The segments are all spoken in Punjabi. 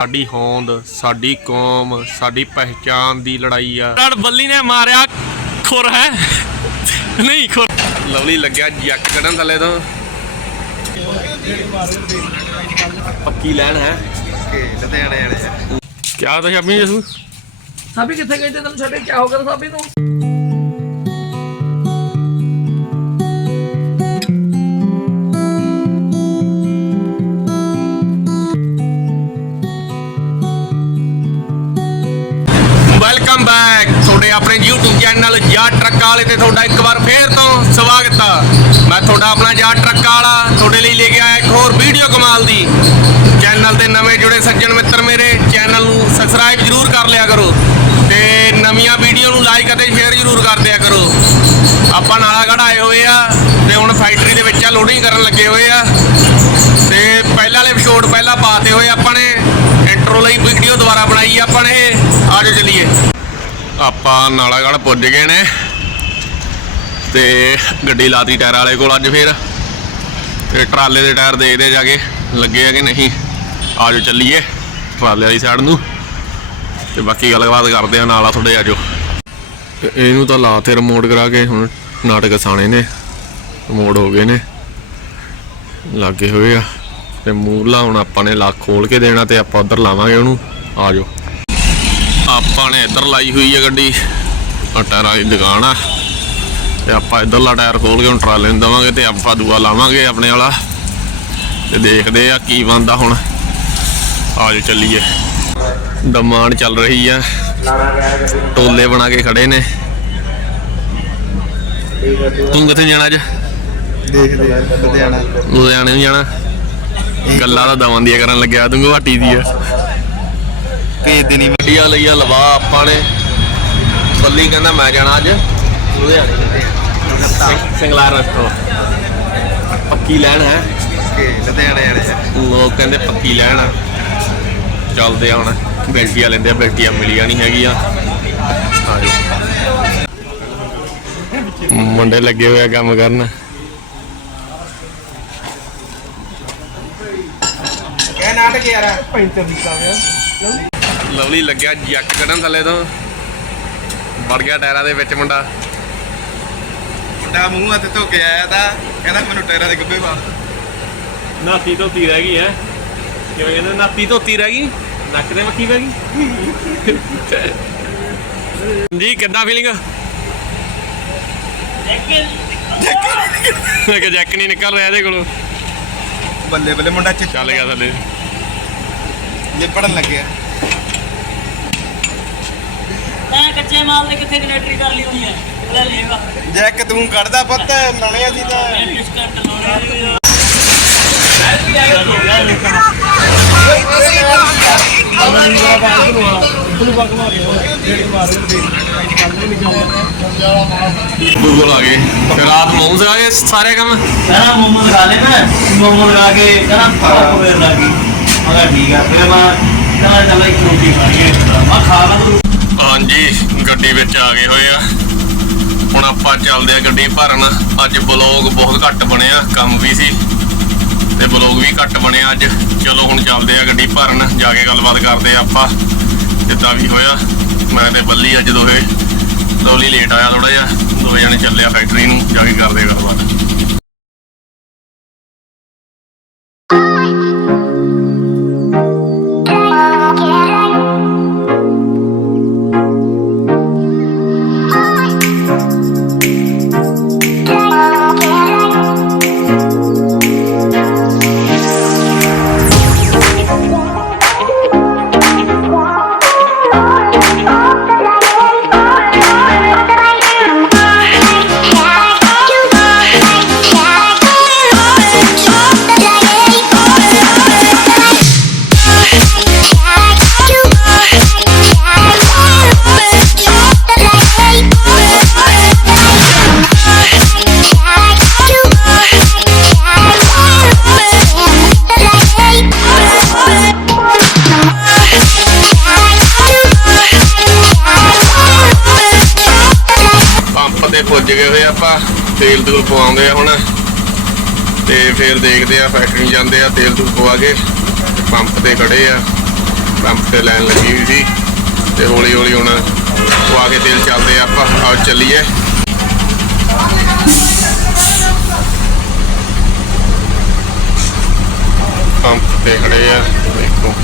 ਸਾਡੀ ਹੋਂਦ ਸਾਡੀ ਕੌਮ ਸਾਡੀ ਪਹਿਚਾਨ ਦੀ ਲੜਾਈ ਆ। ਰੜ ਬੱਲੀ ਨੇ ਮਾਰਿਆ ਖੁਰ ਹੈ। ਨਹੀਂ ਖੁਰ। ਲਵਲੀ ਲੱਗਿਆ ਜੱਕ ਕੱਢਣ ਥੱਲੇ ਤੋਂ। ਪੱਕੀ ਲੈਣ ਹੈ। ਲੁਧਿਆਣੇ ਵਾਲੇ। ਆ ਕਿਆ ਤਾਂ ਸ਼ਾਮੀ ਜਸੂ? ਸਾਬੀ ਕਿੱਥੇ ਗਏ ਤੇ ਤੈਨੂੰ ਛੱਡ ਕੇ? ਕਿਆ ਹੋ ਗਿਆ ਸਾਬੀ ਨੂੰ? ਆਪਣੇ YouTube ਚੈਨਲ ਜਾ ਟਰੱਕ ਵਾਲੇ ਤੇ ਤੁਹਾਡਾ ਇੱਕ ਵਾਰ ਫੇਰ ਤੋਂ ਸਵਾਗਤ ਆ। ਮੈਂ ਤੁਹਾਡਾ ਆਪਣਾ ਜਾ ਟਰੱਕ ਵਾਲਾ ਤੁਹਾਡੇ ਲਈ ਲੈ ਕੇ ਆਇਆ ਇੱਕ ਹੋਰ ਵੀਡੀਓ ਕਮਾਲ ਦੀ। ਚੈਨਲ ਤੇ ਨਵੇਂ ਜੁੜੇ ਸੱਜਣ ਮਿੱਤਰ ਮੇਰੇ ਚੈਨਲ ਨੂੰ ਸਬਸਕ੍ਰਾਈਬ ਜਰੂਰ ਕਰ ਲਿਆ ਕਰੋ ਤੇ ਨਵੀਆਂ ਵੀਡੀਓ ਨੂੰ ਲਾਈਕ ਅਤੇ ਸ਼ੇਅਰ ਜਰੂਰ ਕਰ ਦਿਆ ਕਰੋ। ਆਪਾਂ ਨਾਲਾਗੜ੍ਹ ਆਏ ਹੋਏ ਆ ਤੇ ਹੁਣ ਫੈਕਟਰੀ ਦੇ ਵਿੱਚ ਆ ਲੋਡਿੰਗ ਕਰਨ ਲੱਗੇ ਹੋਏ ਆ। ਤੇ ਪਹਿਲਾਂ ਵਾਲੇ ਐਪੀਸੋਡ ਪਹਿਲਾਂ ਪਾਤੇ ਹੋਏ ਆਪਾਂ ਨੇ। ਇੰਟਰੋ ਲਈ ਵੀਡੀਓ ਦੁਬਾਰਾ ਬਣਾਈ ਆਪਾਂ ਨੇ। ਇਹ ਆਜੋ ਚੱਲੀਏ। ਆਪਾਂ ਨਾਲਾਗੜ੍ਹ ਪੁੱਜ ਗਏ ਨੇ ਤੇ ਗੱਡੀ ਲਾਤੀ ਟਾਇਰ ਵਾਲੇ ਕੋਲ ਅੱਜ ਫੇਰ। ਤੇ ਟਰਾਲੇ ਦੇ ਟਾਇਰ ਦੇਖਦੇ ਜਾ ਕੇ ਲੱਗੇ ਆ ਕਿ ਨਹੀਂ। ਆਜੋ ਚੱਲੀਏ ਟਰਾਲੇ ਵਾਲੀ ਸਾਈਡ ਨੂੰ। ਤੇ ਬਾਕੀ ਗੱਲਬਾਤ ਕਰਦੇ ਆ, ਨਾਲ ਆ ਤੁਹਾਡੇ ਆਜੋ। ਤੇ ਇਹਨੂੰ ਤਾਂ ਲਾਤੇ ਰਿਮੋਟ ਕਰਾ ਕੇ ਹੁਣ ਨਾਟਕ ਸਾਣੇ ਨੇ ਰਿਮੋਟ ਹੋ ਗਏ ਨੇ, ਲੱਗੇ ਹੋਏ ਆ। ਤੇ ਮੂਰਲਾ ਹੁਣ ਆਪਾਂ ਨੇ ਲੱਕ ਖੋਲ ਕੇ ਦੇਣਾ ਤੇ ਆਪਾਂ ਉਧਰ ਲਾਵਾਂਗੇ ਉਹਨੂੰ। ਆ ਜਾਓ ਨੇ ਇੱਧਰ ਲਾਈ ਹੋਈ ਹੈ ਗੱਡੀ। ਆ ਟਾਇਰਾਂ ਦੀ ਦੁਕਾਨ ਆ। ਤੇ ਆਪਾਂ ਇੱਧਰਲਾ ਟਾਇਰ ਖੋਲ ਕੇ ਹੁਣ ਟਰਾਲੇ ਨੂੰ ਦੇਵਾਂਗੇ ਤੇ ਆਪਾਂ ਦੂਆ ਲਾਵਾਂਗੇ ਆਪਣੇ ਵਾਲਾ। ਤੇ ਦੇਖਦੇ ਆ ਕੀ ਬੰਦਾ ਹੁਣ। ਆ ਜਾਓ ਚੱਲੀਏ। ਡਿਮਾਂਡ ਚੱਲ ਰਹੀ ਆ। ਟੋਲੇ ਬਣਾ ਕੇ ਖੜੇ ਨੇ। ਤੂੰ ਕਿੱਥੇ ਜਾਣਾ ਅੱਜ? ਦੇਖਦੇ ਆ ਲੁਧਿਆਣਾ। ਲੁਧਿਆਣੇ ਨੂੰ ਜਾਣਾ। ਗੱਲਾਂ ਤਾਂ ਦਵਾਂ ਦੀਆਂ ਕਰਨ ਲੱਗਿਆ ਤੂੰ ਗੁਹਾਟੀ ਦੀ ਆ। ਕਿ ਦਿਨੀ ਗੱਡੀਆਂ ਲਈਆਂ ਲਵਾ ਆਪਾਂ ਨੇ। ਬੱਲੀ ਕਹਿੰਦਾ ਮੈਂ ਜਾਣਾ ਅੱਜ ਲੁਧਿਆਣੇ ਸਿੰਘ- ਸਿੰਗਲਾ ਰਸਤੋ। ਪੱਕੀ ਲੈਣ ਹੈ। ਕਿ ਲੁਧਿਆਣੇ ਵਾਲੇ ਲੋਕ ਕਹਿੰਦੇ ਪੱਕੀ ਲੈਣ ਆ। ਚੱਲਦੇ ਆ ਹੁਣ। ਬੈਲਟੀਆਂ ਲੈਂਦੇ ਆ ਬੈਲਟੀਆਂ ਮਿਲੀਆਂ ਨਹੀਂ ਹੈਗੀਆਂ। ਮੁੰਡੇ ਲੱਗੇ ਹੋਏ ਆ ਕੰਮ ਕਰਨ। ਕਹਿ ਨਾਟਕ ਯਾਰ। ਲਵਲੀ ਲੱਗਿਆ ਜੱਕ ਕੱਢਣ ਥੱਲੇ ਤੋਂ। ਵੜ ਗਿਆ ਟਾਇਰਾਂ ਦੇ ਵਿੱਚ ਮੁੰਡਾ। ਮੁੰਡਾ ਮੂੰਹ ਹੱਥ ਧੋ ਕੇ ਆਇਆ ਤਾਂ ਕਹਿੰਦਾ ਮੈਨੂੰ ਟਾਇਰਾਂ ਦੇ ਗੱਬੇ ਪਾ ਨਾਤੀ ਧੋਤੀ ਰਹਿ ਗਈ ਹੈ। ਕਿਵੇਂ ਕਹਿੰਦੇ ਨਾਤੀ ਧੋਤੀ ਰਹਿ ਗਈ? ਨੱਕ ਦੇ ਮੱਖੀ ਰਹਿ ਗਈ? ਜੀ ਕਿੱਦਾਂ ਫੀਲਿੰਗ ਜੈਕ ਜੈਕ ਨਹੀਂ ਨਿਕਲ ਰਿਹਾ ਇਹਦੇ ਕੋਲੋਂ। ਬੱਲੇ ਬੱਲੇ ਮੁੰਡਾ ਚੱਲ ਗਿਆ ਥੱਲੇ। ਲਿਪੜਨ ਲੱਗਿਆ ਤੈਂ ਕੱਚੇ ਮਾਲ ਦੇ ਕਿੱਥੇ ਕਨੈਕਟਰੀ ਕਰ ਲਈ ਹੋਣੀ ਹੈ? ਲੈ ਲੇਗਾ ਜੈਕ ਤੂੰ ਕੱਢਦਾ ਪੁੱਤ ਨਣਿਆ ਸੀ ਤਾਂ ਲਾਉਣਾ ਗੂਗਲ ਆ ਗਏ। ਫਿਰ ਰਾਤ ਮੌਂਸ ਆ ਗਏ ਸਾਰੇ ਕੰਮ? ਕਹਿੰਦਾ ਮੋਮੋ ਲਗਾ ਲੈ ਮੈਂ ਮੋਮੋ ਲਗਾ ਕੇ ਕਹਿੰਦਾ ਫੜਾ ਕੋਲ ਲੱਗੀ ਮੈਂ ਕਿਹਾ ਠੀਕ ਆ ਫਿਰ ਮੈਂ ਕਹਿੰਦਾ ਚੱਲ ਇੱਕ ਰੋਟੀ ਖਾਈਏ ਮੈਂ ਖਾ ਲਾਂ ਤੂੰ। ਹਾਂਜੀ, ਗੱਡੀ ਵਿੱਚ ਆ ਗਏ ਹੋਏ ਆ। ਹੁਣ ਆਪਾਂ ਚੱਲਦੇ ਆ ਗੱਡੀ ਭਰਨ। ਅੱਜ ਬਲੌਗ ਬਹੁਤ ਘੱਟ ਬਣਿਆ, ਕੰਮ ਵੀ ਸੀ। ਤੇ ਬਲੌਗ ਵੀ ਘੱਟ ਬਣਿਆ ਅੱਜ। ਚਲੋ, ਹੁਣ ਚੱਲਦੇ ਆ ਗੱਡੀ ਭਰਨ। ਜਾ ਕੇ ਗੱਲਬਾਤ ਕਰਦੇ ਆ ਆਪਾਂ ਜਿੱਦਾਂ ਵੀ ਹੋਇਆ। ਮੈਂ ਤੇ ਬੱਲੀ ਅੱਜ ਦੋਹੇ। ਲੋਲੀ ਲੇਟ ਆਇਆ ਥੋੜਾ ਜਿਹਾ। ਦੋਵੇਂ ਜਣੇ ਚੱਲਿਆ ਫੈਕਟਰੀ ਨੂੰ, ਜਾ ਕੇ ਕਰਦੇ ਗੱਲਬਾਤ। ਤੇਲ ਤੂਲ ਪਵਾਉਂਦੇ ਆ ਹੁਣ। ਤੇ ਫਿਰ ਦੇਖਦੇ ਆ ਫੈਕਟਰੀ ਜਾਂਦੇ ਆ, ਤੇਲ ਤੂਲ ਪਵਾ ਕੇ ਪੰਪ ਤੇ ਖੜੇ ਆ। ਪੰਪ ਤੇ ਲਾਈਨ ਲੱਗੀ ਹੋਈ ਸੀ ਤੇ ਹੌਲੀ ਹੌਲੀ ਹੁਣ ਪਵਾ ਕੇ ਤੇਲ ਚੱਲਦੇ ਆ ਆਪਾਂ। ਆਓ ਚੱਲੀਏ। ਪੰਪ ਤੇ ਖੜੇ ਆ, ਦੇਖੋ।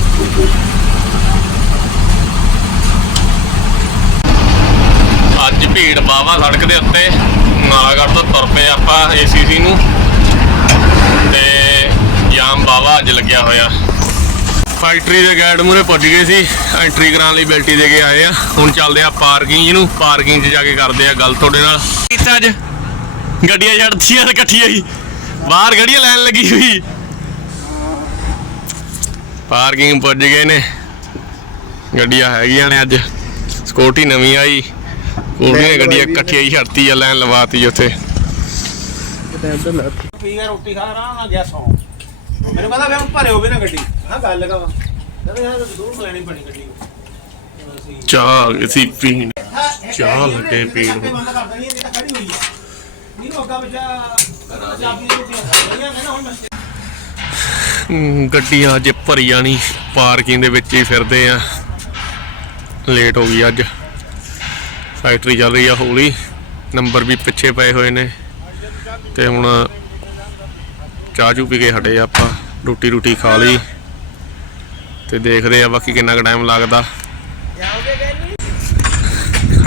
ਅੱਜ ਭੀੜ ਬਾਵਾ ਸੜਕ ਦੇ ਉੱਤੇ। ਨਾਲਾਗੜ੍ਹ ਤੋਂ ਤੁਰ ਪਏ ਆਪਾਂ ਏਸੀਸੀ ਨੂੰ। ਤੇ ਜਾਮ ਬਾਵਾ ਅੱਜ ਲੱਗਿਆ ਹੋਇਆ। ਫੈਕਟਰੀ ਦੇ ਗੇਟ ਮੂਰੇ ਪੁੱਜ ਗਏ ਸੀ ਐਂਟਰੀ ਕਰਾਉਣ ਲਈ ਬੈਲਟੀ ਦੇ ਕੇ ਆਏ ਆ। ਹੁਣ ਚੱਲਦੇ ਆ ਪਾਰਕਿੰਗ ਨੂੰ ਪਾਰਕਿੰਗ 'ਚ ਜਾ ਕੇ ਕਰਦੇ ਆ ਗੱਲ ਤੁਹਾਡੇ ਨਾਲ। ਕੀਤਾ ਅੱਜ। ਗੱਡੀਆਂ ਜੜਦੀਆਂ ਇਕੱਠੀਆਂ ਹੀ। ਬਾਹਰ ਗੱਡੀਆਂ ਲੈਣ ਲੱਗੀ ਹੋਈ। ਪਾਰਕਿੰਗ ਪੁੱਜ ਗਏ ਨੇ। ਗੱਡੀਆਂ ਹੈਗੀਆਂ ਨੇ ਅੱਜ। ਸਕੂਟੀ ਨਵੀਂ ਆਈ। ਉਹਨੇ ਗੱਡੀਆਂ ਇਕੱਠੀਆਂ ਹੀ ਛੱਡਤੀ ਆ ਲੈਣ ਲਵਾਤੀ ਉੱਥੇ। ਪੀ ਕੇ ਰੋਟੀ ਖਾ ਗਿਆ ਸੌ। ਮੈਨੂੰ ਭਰੇ ਹੋਵੇ ਨਾ ਗੱਡੀ। ਹਾਂ ਗੱਲ ਕਹਿੰਦਾ ਯਾਰ ਦੂਰ ਲੈਣੀ ਪਣੀ ਗੱਡੀ। ਚਾਹ ਅਸੀਂ ਪੀਣ। ਚਾਹ ਲੱਗੇ ਪੀਣ। ਗੱਡੀਆਂ ਅੱਜ ਭਰੀ ਜਾਣੀ। ਪਾਰਕਿੰਗ ਦੇ ਵਿੱਚ ਹੀ ਫਿਰਦੇ ਆ। ਲੇਟ ਹੋ ਗਈ ਅੱਜ। ਫੈਕਟਰੀ ਚੱਲ ਰਹੀ ਆ ਹੌਲੀ। ਨੰਬਰ ਵੀ ਪਿੱਛੇ ਪਏ ਹੋਏ ਨੇ। ਤੇ ਹੁਣ ਚਾਹ ਚੂ ਪੀ ਕੇ ਹਟੇ ਆਪਾਂ। ਰੋਟੀ ਰੋਟੀ ਖਾ ਲਈ। ਤੇ ਦੇਖਦੇ ਆ ਬਾਕੀ ਕਿੰਨਾ ਕੁ ਟਾਈਮ ਲੱਗਦਾ।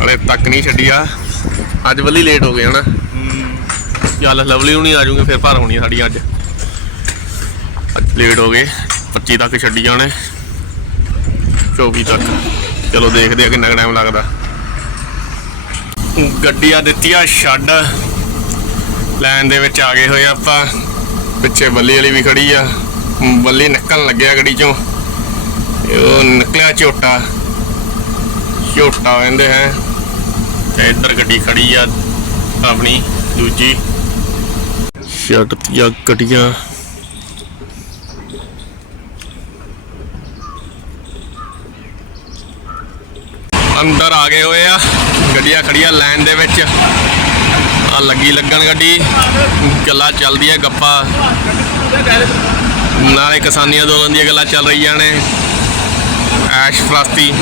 ਹਲੇ ਤੱਕ ਨਹੀਂ ਛੱਡੀ ਆ। ਅੱਜ ਵੱਲੀ ਲੇਟ ਹੋ ਗਏ ਹਨਾ। ਚੱਲ ਲਵਲੀ ਹੁਣੀ ਆ ਜਾਊਗੇ, ਫਿਰ ਭਰ ਹੋਣੀ ਆ ਸਾਡੀ ਅੱਜ। ਅੱਜ ਲੇਟ ਹੋ ਗਏ। 25 ਤੱਕ ਛੱਡੀ ਜਾਣੇ 24 ਤੱਕ। ਚਲੋ ਦੇਖਦੇ ਆ ਕਿੰਨਾ ਟਾਈਮ ਲੱਗਦਾ। ਗੱਡੀਆਂ ਦਿੱਤੀਆਂ, ਛੱਡ। ਲਾਈਨ ਦੇ ਵਿੱਚ ਆ ਗਏ ਹੋਏ ਆਪਾਂ। ਪਿੱਛੇ ਬੱਲੀ ਵਾਲੀ ਵੀ ਖੜੀ ਆ। ਬੱਲੀ ਨਿਕਲਣ ਲੱਗਿਆ ਗੱਡੀ ਚੋਂ। ਉਹ ਨਿਕਲਿਆ ਝੋਟਾ। ਝੋਟਾ ਕਹਿੰਦੇ ਹੈ। ਤੇ ਇੱਧਰ ਗੱਡੀ ਖੜੀ ਆ ਆਪਣੀ, ਦੂਜੀ। ਛੱਡ ਤੀਆਂ ਗੱਡੀਆਂ। ਅੰਦਰ ਆ ਗਏ ਹੋਏ ਆ। ਗੱਡੀਆਂ ਖੜੀਆਂ ਲਾਈਨ ਦੇ ਵਿੱਚ। ਆ ਲੱਗੀ ਲੱਗਣ ਗੱਡੀ। ਗੱਲਾਂ ਚੱਲਦੀਆਂ, ਗੱਪਾਂ। ਨਾਲੇ ਕਿਸਾਨੀ ਅੰਦੋਲਨ ਦੀਆਂ ਗੱਲਾਂ ਚੱਲ ਰਹੀਆਂ ਨੇ। ਐਸ਼ ਫਰਾਸਤੀ।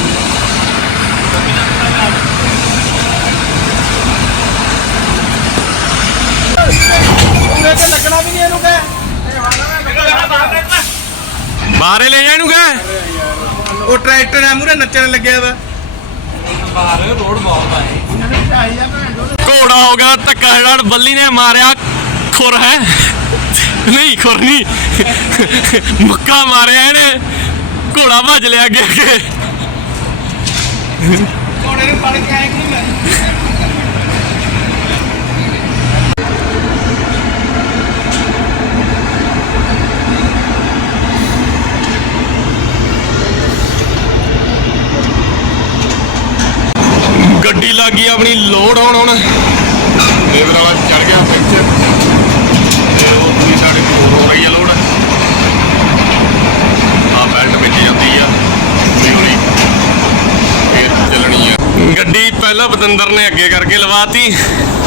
ਲੱਗਣਾ ਵੀ ਨਹੀਂ ਇਹਨੂੰ ਕਹਿ ਬਾਹਰੇ ਲੈ ਜਾ ਇਹਨੂੰ ਕਹ। ਉਹ ਟਰੈਕਟਰ ਆ ਮੂਰੇ ਨੱਚਣ ਲੱਗਿਆ ਵਾ। ਬਾਹਰ ਰੋਡ ਬਹੁਤ ਆ ਘੋੜਾ ਹੋ ਗਿਆ ਧੱਕਾ ਨਾਲ ਬੱਲੀ ਨੇ ਮਾਰਿਆ ਖੁਰ ਹੈ। ਨਹੀਂ ਖੁਰ ਨਹੀਂ। ਮੁੱਕਾ ਮਾਰਿਆ ਇਹਨੇ। ਘੋੜਾ ਭੱਜ ਲਿਆ ਅੱਗੇ ਅੱਗੇ। ਘੋੜੇ ਨੂੰ ਫੜ ਕੇ ਆਏ ਕਿ ਗੱਡੀ ਲੱਗ ਗਈ ਆਪਣੀ ਲੋਡ ਹੋਣ ਹੁਣ। ਲੇਬਰ ਵਾਲਾ ਚੜ ਗਿਆ ਵਿੱਚ। ਤੇ ਉਹ ਪੂਰੀ ਸਾਡੇ ਕੋਲ ਹੋ ਰਹੀ ਹੈ ਲੋਡ ਆ ਬੈਲਟ ਵਿੱਚ ਜਾਂਦੀ ਆ ਹੌਲੀ ਫੇਰ ਚੱਲਣੀ ਆ। ਗੱਡੀ ਪਹਿਲਾਂ ਬਤੰਦਰ ਨੇ ਅੱਗੇ ਕਰਕੇ ਲਵਾਤੀ।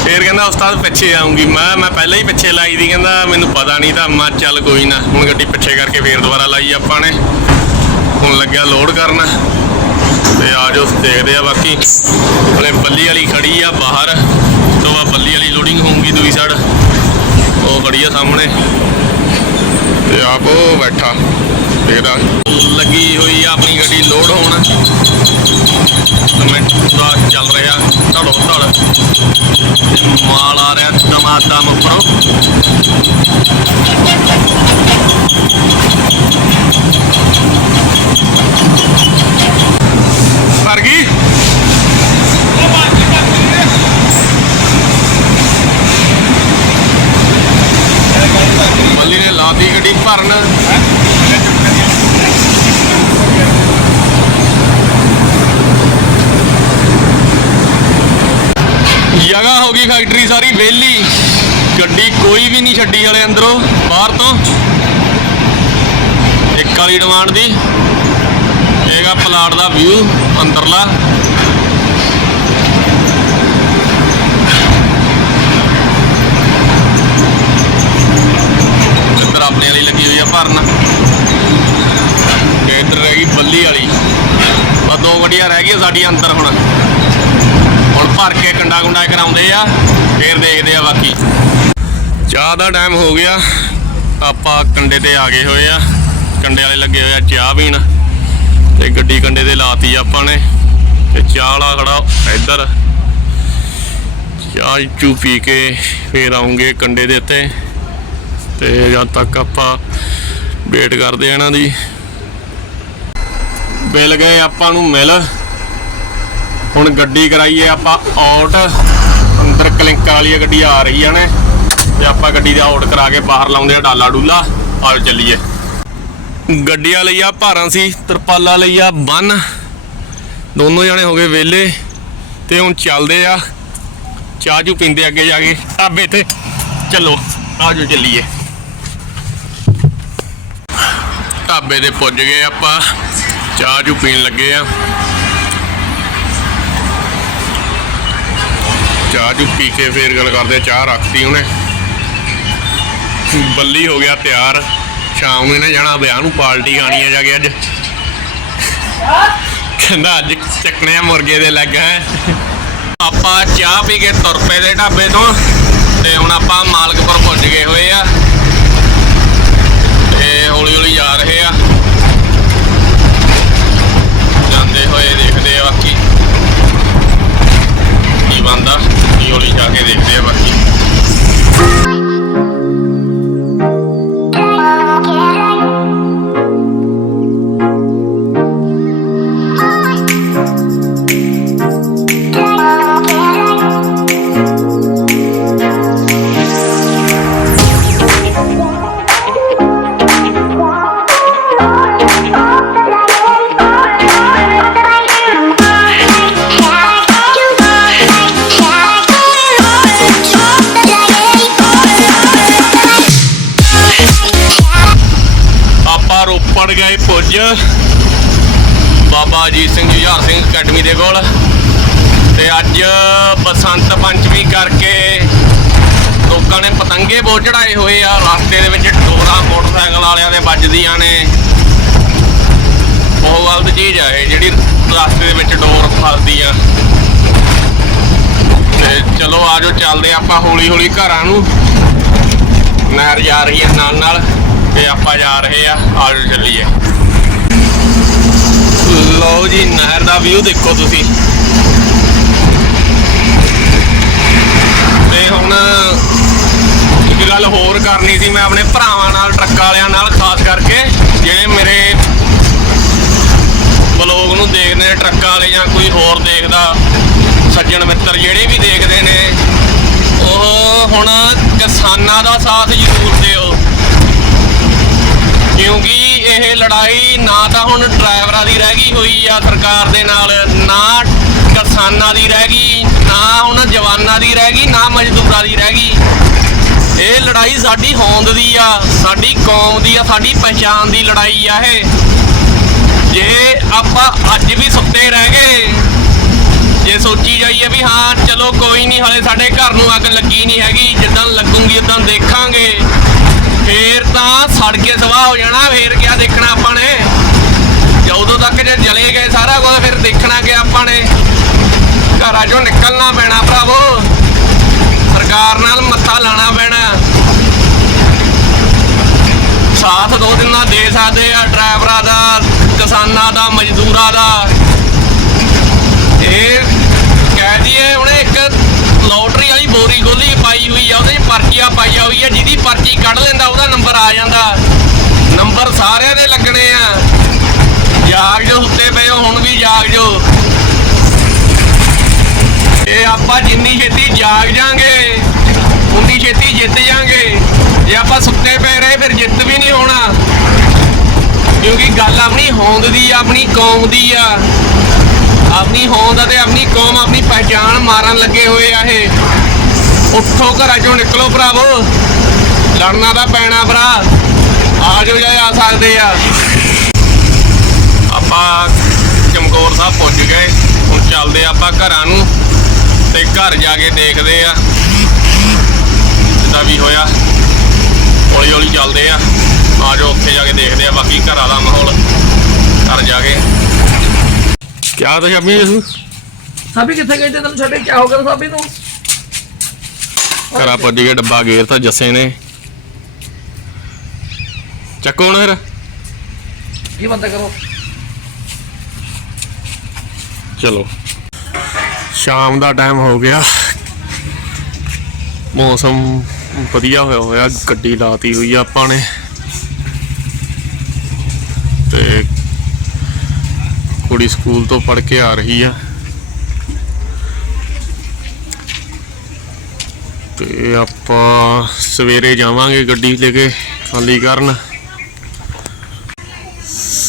ਫੇਰ ਕਹਿੰਦਾ ਉਸਤਾਦ ਪਿੱਛੇ ਆਉਂਗੀ। ਮੈਂ ਮੈਂ ਪਹਿਲਾਂ ਹੀ ਪਿੱਛੇ ਲਾਈ ਦੀ ਕਹਿੰਦਾ ਮੈਨੂੰ ਪਤਾ ਨਹੀਂ ਤਾਂ ਮੈਂ ਚੱਲ ਕੋਈ ਨਾ। ਹੁਣ ਗੱਡੀ ਪਿੱਛੇ ਕਰਕੇ ਫੇਰ ਦੁਬਾਰਾ ਲਾਈ ਆਪਾਂ ਨੇ। ਹੁਣ ਲੱਗਿਆ ਲੋਡ ਕਰਨ। ਤੇ ਆ ਜਾਓ, ਦੇਖਦੇ ਆ ਬਾਕੀ। ਹਲੇ ਬੱਲੀ ਵਾਲੀ ਖੜੀ ਆ ਬਾਹਰ। ਤੋਂ ਆ ਬੱਲੀ ਵਾਲੀ ਲੋਡਿੰਗ ਹੋਊਗੀ ਦੂਜੀ ਸਾਈਡ ਉਹ ਖੜੀ ਆ ਸਾਹਮਣੇ। ਤੇ ਆਪ ਉਹ ਬੈਠਾ। ਦੇਖਦਾ। ਲੱਗੀ ਹੋਈ ਆ ਆਪਣੀ ਗੱਡੀ ਲੋਡ ਹੋਣ। ਕਮੈਂਟ ਪੂਰਾ ਚੱਲ ਰਿਹਾ। ਧੜੋ ਧੜ ਮਾਲ ਆ ਰਿਹਾ ਦਮਾਦਮ ਉੱਪਰੋਂ। ਭਰ ਗਈ ਮੱਲੀ ਨੇ ਲਾਤੀ ਗੱਡੀ ਭਰਨ। ਜਗ੍ਹਾ ਹੋ ਗਈ ਫੈਕਟਰੀ ਸਾਰੀ, ਵਿਹਲੀ। ਗੱਡੀ ਕੋਈ ਵੀ ਨਹੀਂ ਛੱਡੀ ਵਾਲੇ ਅੰਦਰੋਂ, ਬਾਹਰ ਤੋਂ। ਇੱਕ ਵਾਲੀ ਡਿਮਾਂਡ ਦੀ। ਇਹਗਾ ਪਲਾਟ ਦਾ ਵਿਊ ਅੰਦਰਲਾ। ਇੱਧਰ ਆਪਣੇ ਵਾਲੀ ਲੱਗੀ ਹੋਈ ਆ ਭਰਨ। ਤੇ ਇੱਧਰ ਰਹਿ ਗਈ ਬੱਲੀ ਵਾਲੀ। ਦੋ ਗੁੜੀਆ ਰਹਿ ਗਈਆਂ ਸਾਡੀਆਂ ਅੰਦਰ ਹੁਣ। ਹੁਣ ਭਰ ਕੇ ਕੰਡਾ ਕੁੰਡਾ ਕਰਾਉਂਦੇ ਆ, ਫੇਰ ਦੇਖਦੇ ਆ ਬਾਕੀ। ਚਾਹ ਦਾ ਟਾਈਮ ਹੋ ਗਿਆ। ਆਪਾਂ ਕੰਡੇ ਤੇ ਆ ਗਏ ਹੋਏ ਆ। ਕੰਡੇ ਵਾਲੇ ਲੱਗੇ ਹੋਏ ਆ ਚਾਹ ਪੀਣ। ਤੇ ਗੱਡੀ ਕੰਡੇ ਤੇ ਲਾਤੀ ਆਪਾਂ ਨੇ ਤੇ ਚਾਹ ਵਾਲਾ ਖੜਾ ਇੱਧਰ। ਚਾਹ ਚੂ ਪੀ ਕੇ ਫੇਰ ਆਉਂਗੇ ਕੰਡੇ ਦੇ ਉੱਤੇ। ਤੇ ਜਦ ਤੱਕ ਆਪਾਂ ਵੇਟ ਕਰਦੇ ਆ ਇਹਨਾਂ ਦੀ। ਮਿਲ ਗਏ ਆਪਾਂ ਨੂੰ ਮਿਲ। ਹੁਣ ਗੱਡੀ ਕਰਾਈਏ ਆਪਾਂ ਆਊਟ ਅੰਦਰ ਕਲਿੰਕਾਂ ਵਾਲੀ ਗੱਡੀ ਆ ਰਹੀ ਆ ਨੇ। ਤੇ ਆਪਾਂ ਗੱਡੀ ਦਾ ਆਊਟ ਕਰਾ ਕੇ ਬਾਹਰ ਲਾਉਂਦੇ ਆ ਡਾਲਾ ਡੂਲਾ। ਆਓ ਚੱਲੀਏ। ਗੱਡੀਆਂ ਲਈ ਆ ਭਾਰਾਂ ਸੀ ਤਰਪਾਲਾ ਲਈ ਆ ਬੰਨ। ਦੋਨੋਂ ਜਣੇ ਹੋ ਗਏ ਵਿਹਲੇ ਤੇ ਹੁਣ ਚੱਲਦੇ ਆ। ਚਾਹ ਚੂ ਪੀਂਦੇ ਅੱਗੇ ਜਾ ਕੇ। ਢਾਬੇ ਤੇ ਚਲੋ ਆਜੋ ਚੱਲੀਏ। ਢਾਬੇ ਤੇ ਪੁੱਜ ਗਏ ਆਪਾਂ। ਚਾਹ ਚੂ ਪੀਣ ਲੱਗੇ ਆ। ਚਾਹ ਚੂ ਪੀ ਕੇ ਫੇਰ ਗੱਲ ਕਰਦੇ ਆ, ਚਾਹ ਰੱਖਤੀ ਉਹਨੇ। ਬੱਲੀ ਹੋ ਗਿਆ ਤਿਆਰ। ਸ਼ਾਮ ਨੂੰ ਇਹਨੇ ਜਾਣਾ, ਵਿਆਹ ਨੂੰ ਪਾਰਟੀ ਖਾਣੀ ਆ ਜਾ ਕੇ ਅੱਜ। ਕਹਿੰਦਾ ਅੱਜ ਚੱਕਣੇ ਆ ਮੁਰਗੇ ਦੇ ਲੱਗ ਹੈ। ਆਪਾਂ ਚਾਹ ਪੀ ਕੇ ਤੁਰ ਪਏ ਦੇ ਢਾਬੇ ਤੋਂ, ਤੇ ਹੁਣ ਆਪਾਂ ਮਾਲਕਪੁਰ ਪਹੁੰਚ ਗਏ ਹੋਏ ਆ। ਤੇ ਹੌਲੀ ਹੌਲੀ ਜਾ ਰਹੇ ਆ। ਜਾਂਦੇ ਹੋਏ ਦੇਖਦੇ ਆ ਬਾਕੀ। ਕੀ ਬੰਦਾ ਹੌਲੀ ਹੌਲੀ ਜਾ ਕੇ ਦੇਖਦੇ ਆ ਬਾਕੀ। ਕਰਕੇ ਲੋਕਾਂ ਨੇ ਪਤੰਗੇ ਬਹੁਤ ਚੜਾਏ ਹੋਏ ਆ। ਰਸਤੇ ਦੇ ਵਿੱਚ ਡੋਰਾ ਮੋਟਰਸਾਈਕਲ ਵਾਲਿਆਂ ਦੇ ਵੱਜਦੀਆਂ ਨੇ। ਬਹੁਤ ਗਲਤ ਚੀਜ਼ ਆ ਇਹ, ਜਿਹੜੀ ਰਸਤੇ ਦੇ ਵਿੱਚ ਡੋਰ ਫਸਦੀ ਆ। ਤੇ ਚਲੋ ਆਜੋ ਚੱਲਦੇ ਆਪਾਂ ਹੌਲੀ ਹੌਲੀ ਘਰਾਂ ਨੂੰ। ਨਹਿਰ ਜਾ ਰਹੀ ਹੈ ਨਾਲ ਨਾਲ ਤੇ ਆਪਾਂ ਜਾ ਰਹੇ ਆ ਆਜੋ ਚੱਲੀਏ। ਲਓ ਜੀ, ਨਹਿਰ ਦਾ ਵਿਊ ਦੇਖੋ ਤੁਸੀਂ। ਹੁਣ ਇੱਕ ਗੱਲ ਹੋਰ ਕਰਨੀ ਸੀ ਮੈਂ ਆਪਣੇ ਭਰਾਵਾਂ ਨਾਲ, ਟਰੱਕ ਵਾਲਿਆਂ ਨਾਲ, ਖਾਸ ਕਰਕੇ ਜਿਹੜੇ ਮੇਰੇ ਬਲੌਗ ਨੂੰ ਦੇਖਦੇ ਨੇ, ਟਰੱਕ ਵਾਲੇ ਜਾਂ ਕੋਈ ਹੋਰ ਦੇਖਦਾ, ਸੱਜਣ ਮਿੱਤਰ ਜਿਹੜੇ ਵੀ ਦੇਖਦੇ ਨੇ, ਉਹ ਹੁਣ ਕਿਸਾਨਾਂ ਦਾ ਸਾਥ ਜ਼ਰੂਰ ਦਿਓ। ਕਿਉਂਕਿ ਇਹ ਲੜਾਈ ਨਾ ਤਾਂ ਹੁਣ ਡਰਾਈਵਰਾਂ ਦੀ ਰਹਿ ਗਈ ਹੋਈ ਆ ਸਰਕਾਰ ਦੇ ਨਾਲ, ਨਾ ਕਿਸਾਨਾਂ ਦੀ ਰਹਿ ਗਈ, ਨਾ ਉਹਨਾਂ ਜਵਾਨਾਂ ਦੀ ਰਹਿ ਗਈ, ਨਾ ਮਜ਼ਦੂਰਾਂ ਦੀ ਰਹਿ ਗਈ। ਇਹ ਲੜਾਈ ਸਾਡੀ ਹੋਂਦ ਦੀ ਆ, ਸਾਡੀ ਕੌਮ ਦੀ ਆ, ਸਾਡੀ ਪਛਾਣ ਦੀ ਲੜਾਈ ਆ ਇਹ। ਜੇ ਆਪਾਂ ਅੱਜ ਵੀ ਸੁੱਤੇ ਰਹਿ ਗਏ, ਜੇ ਸੋਚੀ ਜਾਈਏ ਵੀ ਹਾਂ, ਚਲੋ ਕੋਈ ਨਹੀਂ, ਹਲੇ ਸਾਡੇ ਘਰ ਨੂੰ ਅੱਗ ਲੱਗੀ ਨਹੀਂ ਹੈਗੀ, ਜਿੱਦਾਂ ਲੱਗੂਗੀ ਉਦਾਂ ਦੇਖਾਂਗੇ। ਫੇਰ ਤਾਂ ਸੜ ਕੇ ਸਵਾਹ ਹੋ ਜਾਣਾ, ਫੇਰ ਕਿਆ ਦੇਖਣਾ ਆਪਾਂ ਨੇ? ਜਦੋਂ ਤੱਕ ਜੇ ਜਲੇ ਗਏ ਸਾਰਾ ਕੁਝ, ਫਿਰ ਦੇਖਣਾ ਕਿ ਆਪਾਂ ਨੇ। ਘਰਾਂ ਚੋਂ ਨਿਕਲਣਾ ਪੈਣਾ ਭਰਾਵੋ। ਸਰਕਾਰ ਨਾਲ ਮੱਥਾ ਲਾਣਾ ਪੈਣਾ। ਸਾਥ ਦੋ ਦਿਨ ਦੇ ਸਕਦੇ ਆ ਡਰਾਈਵਰਾਂ ਦਾ, ਕਿਸਾਨਾਂ ਦਾ, ਮਜ਼ਦੂਰਾਂ ਦਾ। ਇਹ ਕਹਿ ਦਈਏ ਉਹਨੇ ਇੱਕ ਲੋਟਰੀ ਵਾਲੀ ਬੋਰੀ ਗੋਲੀ ਪਾਈ ਹੋਈ ਆ, ਉਹਦੇ 'ਚ ਪਰਚੀਆਂ ਪਾਈਆਂ ਹੋਈ ਆ ਜਿਹਦੀ ਪਰਚੀ ਕੱਢ ਲੈਂਦਾ, ਉਹਦਾ ਨੰਬਰ ਆ ਜਾਂਦਾ। ਨੰਬਰ ਸਾਰਿਆਂ ਦੇ ਲੱਗਣੇ ਆ। ਜਾਗ ਜੋ ਸੁੱਤੇ ਪਏ ਹੋ, ਹੁਣ ਵੀ ਜਾਗ ਜੋ ਇਹ ਆਪਾਂ ਜਿੰਨੀ ਛੇਤੀ ਜਾਗ ਜਾਾਂਗੇ ਉਨੀ ਛੇਤੀ ਜਿੱਤ ਜਾਾਂਗੇ। ਜੇ ਆਪਾਂ ਸੁੱਤੇ ਪਏ ਰਹੇ, ਫਿਰ ਜਿੱਤ ਵੀ ਨਹੀਂ ਹੋਣਾ। ਕਿਉਂਕਿ ਗੱਲ ਆਪਣੀ ਹੋਂਦ ਦੀ ਆ, ਆਪਣੀ ਕੌਮ ਦੀ ਆ। ਆਪਣੀ ਹੋਂਦ ਅਤੇ ਆਪਣੀ ਕੌਮ ਆਪਣੀ ਪਹਿਚਾਣ ਮਾਰਨ ਲੱਗੇ ਹੋਏ ਆ ਇਹ। ਉੱਠੋ ਘਰਾਂ ਚੋਂ ਨਿਕਲੋ ਭਰਾਵੋ। ਲੜਨਾ ਤਾਂ ਪੈਣਾ ਭਰਾ। ਆ ਜਾਓ ਜਾਂ ਆ ਸਕਦੇ ਆ। ਆਪਾਂ ਚਮਕੌਰ ਸਾਹਿਬ ਪਹੁੰਚ ਗਏ। ਹੁਣ ਚੱਲਦੇ ਆਪਾਂ ਘਰਾਂ ਨੂੰ। ਤੇ ਘਰ ਜਾ ਕੇ ਦੇਖਦੇ ਆ। ਜਿੱਦਾਂ ਵੀ ਹੋਇਆ। ਹੌਲੀ ਹੌਲੀ ਚੱਲਦੇ ਆ। ਆ ਜਾਓ ਉੱਥੇ ਜਾ ਕੇ ਦੇਖਦੇ ਆ। ਬਾਕੀ ਘਰਾਂ ਦਾ ਮਾਹੌਲ ਘਰ ਜਾ ਕੇ। ਕਿਆ ਤਾਂ ਸ਼ਾਮੀ ਇਸ ਸਾਬੀ ਕਿੱਥੇ ਗਏ ਤੇ ਤੈਨੂੰ ਛੱਡੇ ਕਿਆ ਹੋ ਗਿਆ ਸਾਬੀ ਨੂੰ? ਘਰਾ ਪੁੱਜ ਕੇ ਡੱਬਾ ਗੇਰ ਤਾਂ ਜੱਸੇ ਨੇ। ਚੱਕੋ ਹੁਣ ਫਿਰ। ਕੀ ਬੰਦਾ ਕਰੋ? ਚਲੋ। ਸ਼ਾਮ ਦਾ ਟਾਈਮ ਹੋ ਗਿਆ। ਮੌਸਮ ਵਧੀਆ ਹੋਇਆ ਹੋਇਆ, ਗੱਡੀ ਲਾਤੀ ਹੋਈ ਆ ਆਪਾਂ ਨੇ। ਤੇ ਕੁੜੀ ਸਕੂਲ ਤੋਂ ਪੜ ਕੇ ਆ ਰਹੀ ਆ। ਤੇ ਆਪਾਂ ਸਵੇਰੇ ਜਾਵਾਂਗੇ ਗੱਡੀ ਲੈ ਕੇ ਖਾਲੀ ਕਰਨ।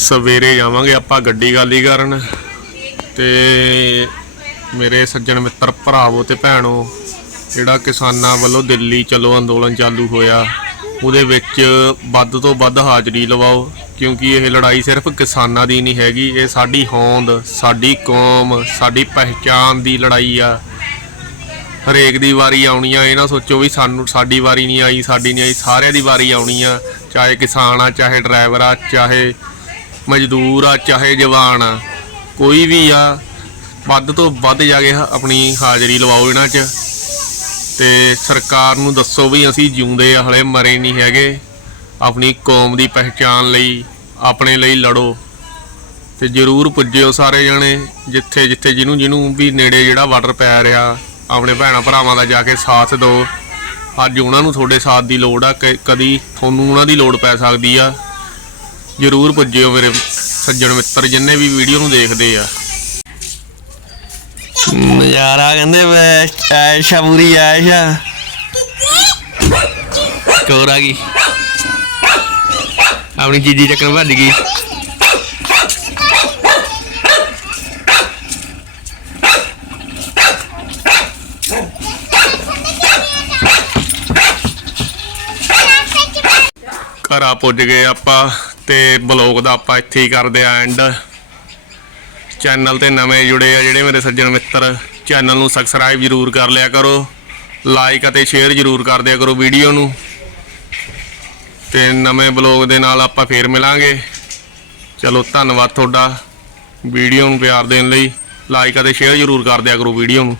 ਸਵੇਰੇ ਜਾਵਾਂਗੇ ਆਪਾਂ ਗੱਡੀ ਖਾਲੀ ਕਰਨ। ਤੇ ਮੇਰੇ ਸੱਜਣ ਮਿੱਤਰ, ਭਰਾਵੋ ਤੇ ਭੈਣੋ, ਜਿਹੜਾ ਕਿਸਾਨਾਂ ਵੱਲੋਂ ਦਿੱਲੀ ਚਲੋ ਅੰਦੋਲਨ ਚਾਲੂ ਹੋਇਆ, ਉਹਦੇ ਵਿੱਚ ਵੱਧ ਤੋਂ ਵੱਧ ਹਾਜ਼ਰੀ ਲਵਾਓ, ਕਿਉਂਕਿ ਇਹ ਲੜਾਈ ਸਿਰਫ ਕਿਸਾਨਾਂ ਦੀ ਨਹੀਂ ਹੈਗੀ, ਇਹ ਸਾਡੀ ਹੋਂਦ, ਸਾਡੀ ਕੌਮ, ਸਾਡੀ ਪਹਿਚਾਨ ਦੀ ਲੜਾਈ ਆ। ਹਰੇਕ ਦੀ ਵਾਰੀ ਆਉਣੀ ਆ, ਇਹ ਨਾ ਸੋਚੋ ਵੀ ਸਾਨੂੰ, ਸਾਡੀ ਵਾਰੀ ਨਹੀਂ ਆਈ, ਸਾਡੀ ਨਹੀਂ ਆਈ, ਸਾਰਿਆਂ ਦੀ ਵਾਰੀ ਆਉਣੀ ਆ, ਚਾਹੇ ਕਿਸਾਨ ਆ, ਚਾਹੇ ਡਰਾਈਵਰ ਆ, ਚਾਹੇ ਮਜ਼ਦੂਰ ਆ, ਚਾਹੇ ਜਵਾਨ ਆ, ਕੋਈ ਵੀ ਆ ਵੱਧ ਤੋਂ ਵੱਧ ਜਾ ਕੇ ਹ- ਆਪਣੀ ਹਾਜ਼ਰੀ ਲਵਾਓ ਇਹਨਾਂ 'ਚ। ਤੇ ਸਰਕਾਰ ਨੂੰ ਦੱਸੋ ਵੀ ਅਸੀਂ ਜਿਉਂਦੇ ਆ, ਹਲੇ ਮਰੇ ਨਹੀਂ ਹੈਗੇ। ਆਪਣੀ ਕੌਮ ਦੀ ਪਹਿਚਾਨ ਲਈ, ਆਪਣੇ ਲਈ ਲੜੋ। ਤੇ ਜਰੂਰ ਪੁੱਜਿਓ ਸਾਰੇ ਜਣੇ, ਜਿੱਥੇ ਜਿੱਥੇ ਜਿਹਨੂੰ ਜਿਹਨੂੰ ਵੀ ਨੇੜੇ ਜਿਹੜਾ ਵਾਟਰ ਪੈ ਰਿਹਾ, ਆਪਣੇ ਭੈਣਾਂ ਭਰਾਵਾਂ ਦਾ ਜਾ ਕੇ ਸਾਥ ਦਿਓ। ਅੱਜ ਉਹਨਾਂ ਨੂੰ ਤੁਹਾਡੇ ਸਾਥ ਦੀ ਲੋੜ ਆ, ਕ- ਕਦੀ ਤੁਹਾਨੂੰ ਉਹਨਾਂ ਦੀ ਲੋੜ ਪੈ ਸਕਦੀ ਆ। ਜਰੂਰ ਪੁੱਜਿਓ ਮੇਰੇ ਸੱਜਣ ਮਿੱਤਰ, ਜਿੰਨੇ ਵੀ ਵੀਡੀਓ ਨੂੰ ਦੇਖਦੇ ਆ। ਨਜ਼ਾਰਾ ਕਹਿੰਦੇ ਵੇ ਐਸ਼ਾ ਪੂਰੀ ਐਸ਼ਾ ਕੋਰ ਆ ਗਈ। ਆਪਣੀ ਚੀਜ਼ੀ ਚੱਕਰ ਭੱਜ ਗਈ। ਘਰਾਂ ਪੁੱਜ ਗਏ ਆਪਾਂ ਤੇ ਬਲੌਗ ਦਾ ਆਪਾਂ ਇੱਥੇ ਹੀ ਕਰਦੇ ਆ ਐਂਡ ਚੈਨਲ ਤੇ ਨਵੇਂ ਜੁੜੇ ਆ ਜਿਹੜੇ ਮੇਰੇ ਸੱਜਣ ਮਿੱਤਰ, ਚੈਨਲ ਨੂੰ ਸਬਸਕ੍ਰਾਈਬ ਜਰੂਰ ਕਰ ਲਿਆ ਕਰੋ ਲਾਈਕ ਅਤੇ ਸ਼ੇਅਰ ਜਰੂਰ ਕਰ ਦਿਆ ਕਰੋ ਵੀਡੀਓ ਨੂੰ। ਤੇ ਨਵੇਂ ਬਲੌਗ ਦੇ ਨਾਲ ਆਪਾਂ ਫੇਰ ਮਿਲਾਂਗੇ। ਚਲੋ, ਧੰਨਵਾਦ ਤੁਹਾਡਾ ਵੀਡੀਓ ਨੂੰ ਪਿਆਰ ਦੇਣ ਲਈ। ਲਾਈਕ ਅਤੇ ਸ਼ੇਅਰ ਜਰੂਰ ਕਰ ਦਿਆ ਕਰੋ ਵੀਡੀਓ ਨੂੰ।